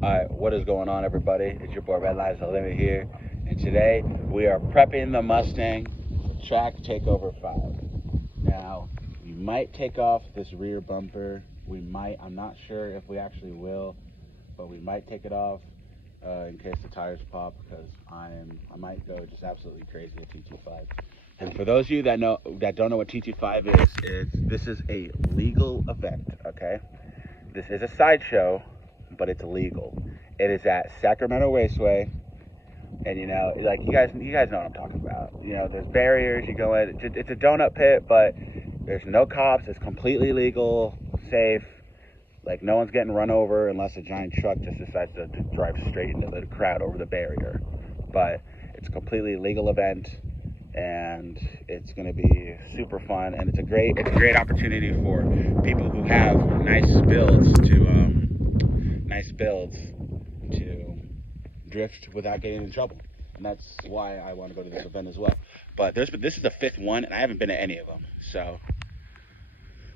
Alright, what is going on, everybody? It's your boy Redlinesdalimit here, and today we are prepping the Mustang for track takeover 5. Now, we might take off this rear bumper. We might. I'm not sure if we actually will, but we might take it off in case the tires pop, because I might go just absolutely crazy at T25. And for those of you that don't know what T25 is, this is a legal event. Okay, this is a sideshow, but it's illegal. It is at Sacramento Raceway, and you guys know what I'm talking about. There's barriers. You go in. It's a donut pit, but there's no cops. It's completely legal, safe. Like, no one's getting run over unless a giant truck just decides to drive straight into the crowd over the barrier. But it's a completely legal event, and it's going to be super fun. And it's a great opportunity for people who have nice builds to drift without getting in trouble. And that's why I want to go to this event as well. But this is the 5th one, and I haven't been to any of them. So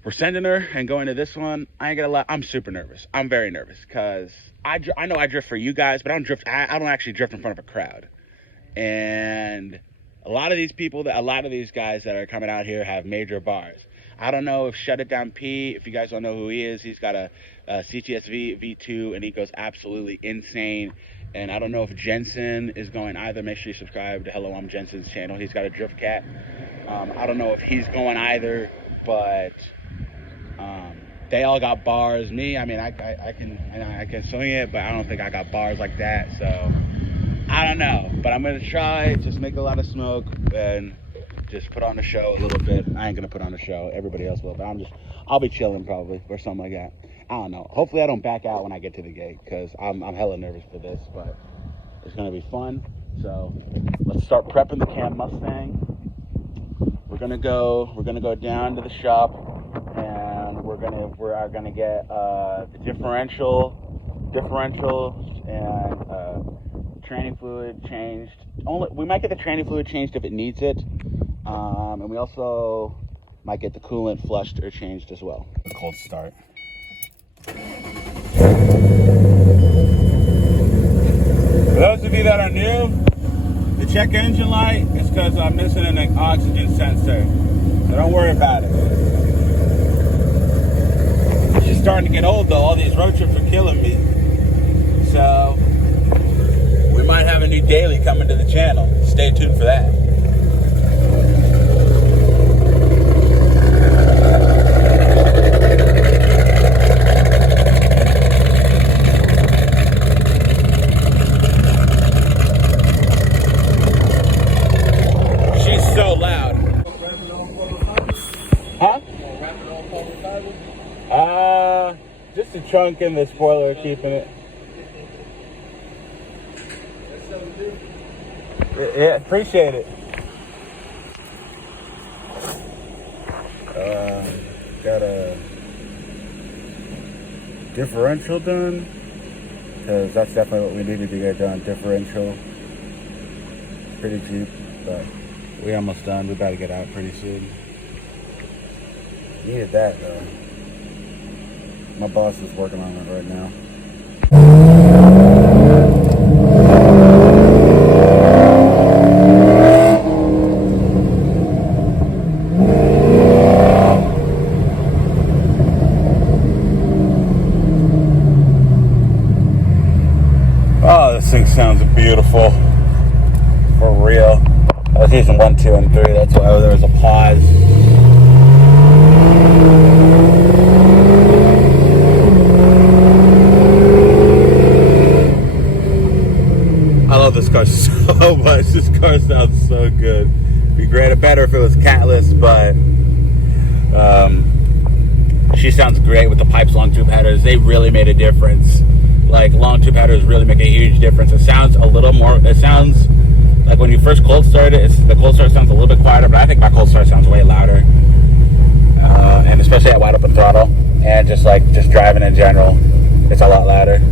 we're sending her and going to this one. I ain't gonna lie, I'm super nervous. I'm very nervous because I know I drift for you guys, but I don't actually drift in front of a crowd. And a lot of these guys that are coming out here have major bars. I don't know if Shut It Down P, if you guys don't know who he is, he's got a CTSV V2, and he goes absolutely insane. And I don't know if Jensen is going either. Make sure you subscribe to Hello, I'm Jensen's channel. He's got a drift cat. I don't know if he's going either, but they all got bars. Me, I mean, I can swing it, but I don't think I got bars like that. So I don't know, but I'm gonna try. Just make a lot of smoke and just put on a show a little bit. I ain't gonna put on a show. Everybody else will, but I'll be chilling probably or something like that. I don't know. Hopefully I don't back out when I get to the gate, because I'm hella nervous for this, but it's gonna be fun. So let's start prepping the Cam Mustang. We're gonna go down to the shop, and we are gonna get the differential and tranny fluid changed. We might get the tranny fluid changed if it needs it, and we also might get the coolant flushed or changed as well. A cold start. For those of you that are new, the check engine light is because I'm missing an oxygen sensor, so don't worry about it. She's starting to get old though. All these road trips are killing me. So we might have a new daily coming to the channel. Stay tuned for that. She's so loud. Huh? Just the trunk and the spoiler keeping it. Yeah, appreciate it. Got a differential done, because that's definitely what we needed to get done. Differential, pretty cheap, but we almost done. We better get out pretty soon. Needed that though. My boss is working on it right now. Oh, this thing sounds beautiful. For real. I was using 1, 2, and 3. That's why there was a pause. I love this car so much. This car sounds so good. It'd be better if it was catless, but she sounds great with the pipes, long tube headers. They really made a difference. Like, long tube headers really make a huge difference. It sounds like when you first cold start it, the cold start sounds a little bit quieter, but I think my cold start sounds way louder. And especially at wide open throttle, and just driving in general, it's a lot louder.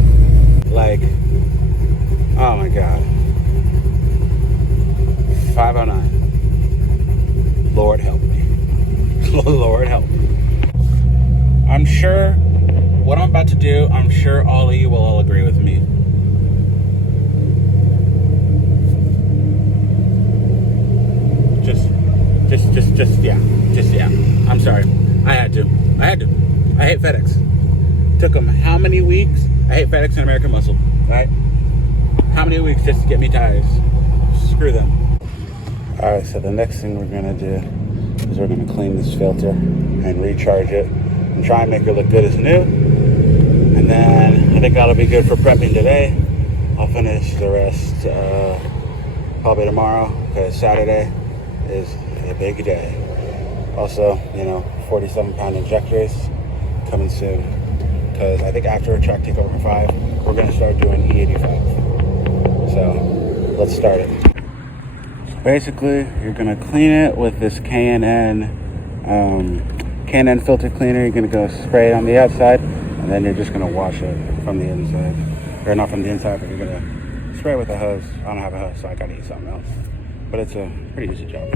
Like, oh my god. 509. Lord help me. Lord help me. I'm sure what I'm about to do, I'm sure all of you will all agree with me. I hate FedEx and American Muscle, right? How many weeks just to get me tires? Screw them. All right, so the next thing we're gonna do is we're gonna clean this filter and recharge it and try and make it look good as new. And then I think that'll be good for prepping today. I'll finish the rest probably tomorrow, because Saturday is a big day. Also, 47-pound injectors coming soon, because I think after track takeover 5, we're gonna start doing E85. So let's start it. Basically, you're gonna clean it with this K&N filter cleaner. You're gonna go spray it on the outside, and then you're just gonna wash it from the inside. Or not from the inside, but you're gonna spray it with a hose. I don't have a hose, so I gotta use something else. But it's a pretty easy job.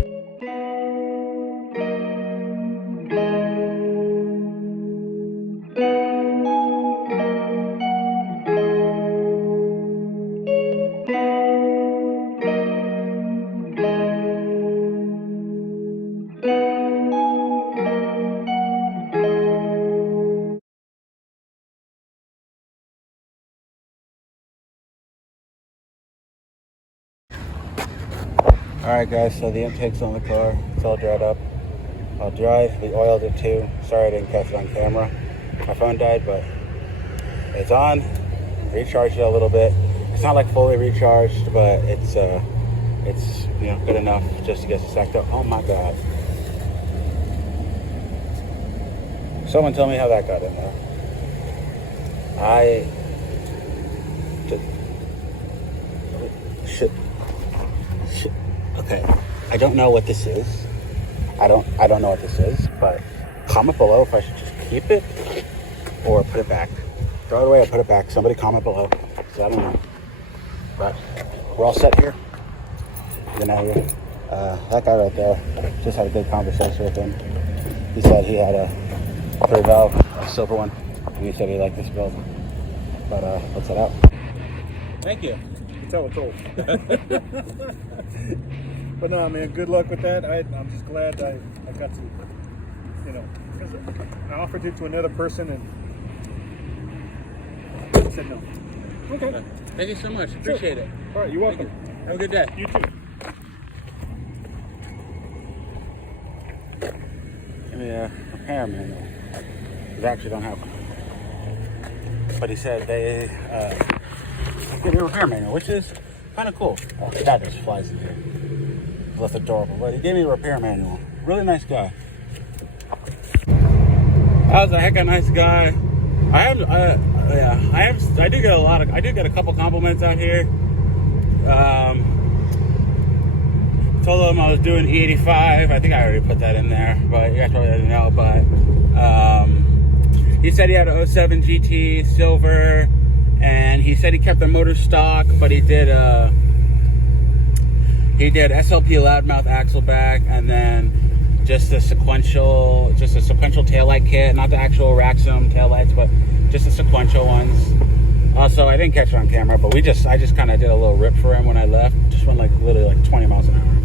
Alright guys, so the intake's on the car. It's all dried up. All dried. We oiled it too. Sorry I didn't catch it on camera. My phone died, but it's on. Recharged it a little bit. It's not like fully recharged, but it's good enough just to get it stacked up. Oh my god. Someone tell me how that got in there. Shit. Okay, I don't know what this is. I don't know what this is, but comment below if I should just keep it or put it back. Throw it away or put it back. Somebody comment below, because I don't know. But we're all set here. Then that guy right there, just had a good conversation with him. He said he had a 3-valve, a silver one, and he said he liked this build. But let's head out. Thank you. Tell we're told. But no, man, good luck with that. I'm just glad I got to, because I offered it to another person and he said no. Okay. Thank you so much. Appreciate it. All right, you're welcome. Have a good day. You too. Give me a repair manual. They actually don't have one. But he said they give me a repair manual, which is kind of cool. Oh, that just flies in here. Left adorable, but he gave me a repair manual. Really nice guy. That was a heck of a nice guy. I do get a couple compliments out here. Told him I was doing E85. I think I already put that in there, but you guys probably didn't know. But he said he had an 07 GT silver, and he said he kept the motor stock, but he did SLP loudmouth axle back, and then just a sequential taillight kit, not the actual Raxum taillights, but just the sequential ones. Also, I didn't catch it on camera, but I just kind of did a little rip for him when I left. Just went literally 20 miles an hour,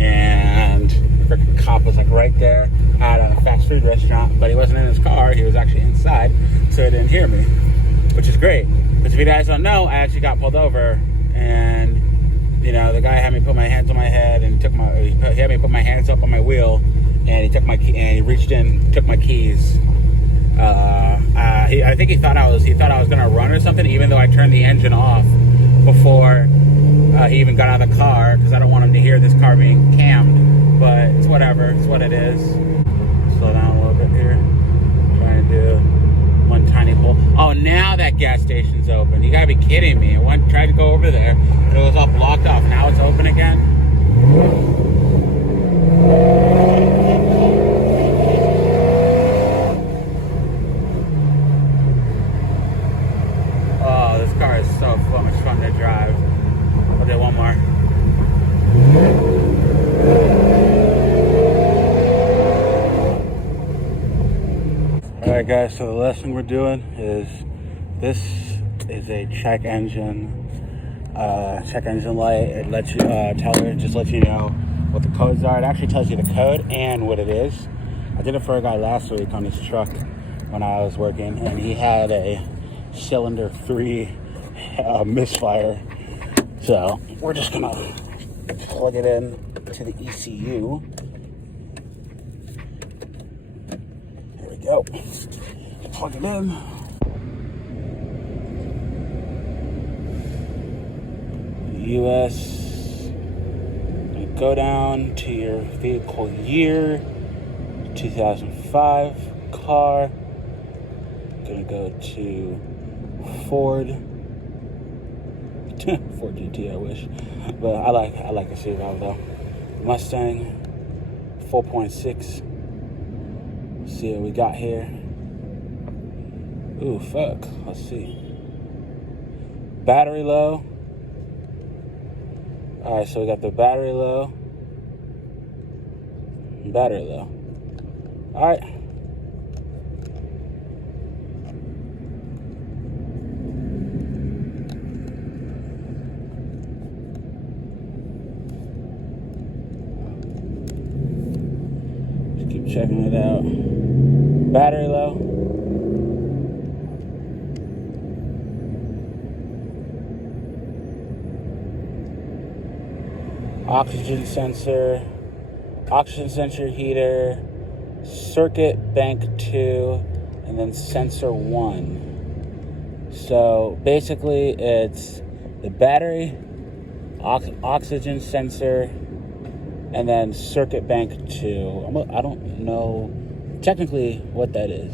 and the freaking cop was right there at a fast food restaurant, but he wasn't in his car. He was actually inside, so he didn't hear me, which is great. Because if you guys don't know, I actually got pulled over, and the guy had me put my hands on my head and he had me put my hands up on my wheel, and he took my key, and he reached in, took my keys. I think he thought I was gonna run or something, even though I turned the engine off before he even got out of the car, because I don't want him to hear this car being cammed. But it's whatever. It's what it is. Slow down a little bit here. Trying to do one tiny pull. Oh, now that gas station's open. You gotta be kidding me. I tried to go over there. It was all blocked off. Now it's open again. Oh, this car is so much fun to drive. I'll do one more. Alright guys, so the last thing we're doing is, this is a check engine light. It lets you just lets you know what the codes are. It actually tells you the code and what it is. I did it for a guy last week on his truck when I was working, and he had a cylinder 3 misfire. So we're just gonna plug it in to the ECU. Here we go. Plug it in. US. Go down to your vehicle year, 2005 car. Gonna go to Ford. Ford GT, I wish, but I like the C-Valve though. Mustang 4.6. See what we got here. Ooh, fuck. Let's see. Battery low. All right, so we got the battery low. Battery low. All right. Just keep checking it out. Battery low. Oxygen sensor heater, circuit bank 2, and then sensor 1. So basically it's the battery, oxygen sensor, and then circuit bank 2. I don't know technically what that is.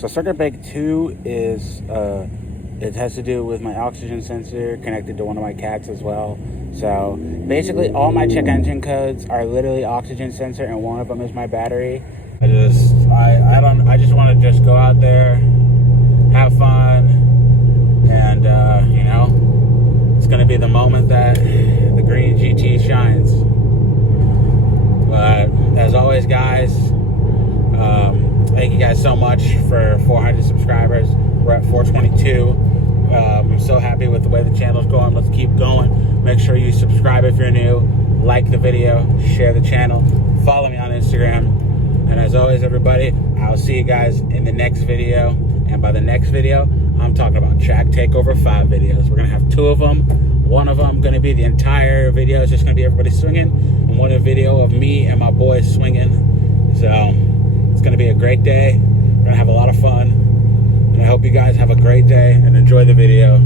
So circuit bank 2 is, it has to do with my oxygen sensor connected to one of my cats as well. So basically all my check engine codes are literally oxygen sensor, and one of them is my battery. I just want to just go out there, have fun, and you know, it's gonna be the moment that the green GT shines. But as always, guys, thank you guys so much for 400 subscribers. We're at 422. I'm so happy with the way the channel's going. Let's keep going. Make sure you subscribe if you're new, like the video, share the channel, follow me on Instagram. And as always, everybody, I'll see you guys in the next video. And by the next video, I'm talking about track takeover 5 videos. We're gonna have 2 of them. One of them gonna be the entire video. It's just gonna be everybody swinging. And one video of me and my boys swinging. So it's gonna be a great day. We're gonna have a lot of fun. And I hope you guys have a great day and enjoy the video.